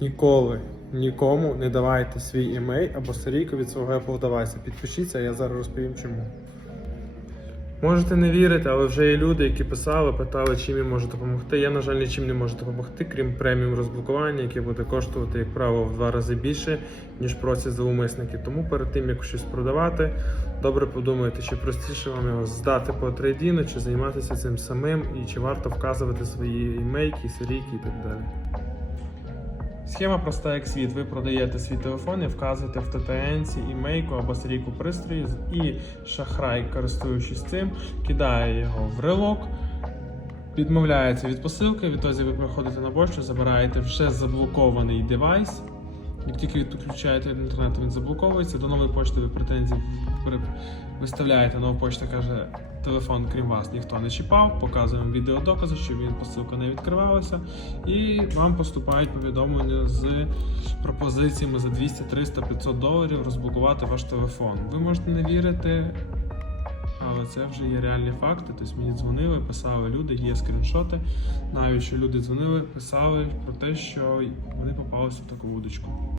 Ніколи нікому не давайте свій імей або серійку від свого Apple девайса. Підпишіться, я зараз розповім чому. Можете не вірити, але вже є люди, які писали, питали, чим їм можу допомогти. Я, на жаль, нічим не можу допомогти, крім преміум розблокування, яке буде коштувати, як правило, в два рази більше, ніж просять зловмисники. Тому перед тим, як щось продавати, добре подумайте, чи простіше вам його здати по трейдіну, чи займатися цим самим, і чи варто вказувати свої імейки, серійки і так далі. Схема проста як світ. Ви продаєте свій телефон і вказуєте в ТТНці імейку або серійку пристрою, і шахрай, користуючись цим, кидає його в релок, відмовляється від посилки. Відтоді ви приходите на пошту, забираєте вже заблокований девайс. Як тільки відключаєте інтернет, він заблоковується. До нової пошти ви претензії виставляєте, нова пошта каже, телефон, крім вас, ніхто не чіпав, показуємо відеодокази, що він посилка не відкривалася, і вам поступають повідомлення з пропозиціями за 200, 300, 500 доларів розблокувати ваш телефон. Ви можете не вірити. Але це вже є реальні факти. Тобто мені дзвонили, писали люди, є скріншоти. Навіть що люди дзвонили, писали про те, що вони попалися в таку вудочку.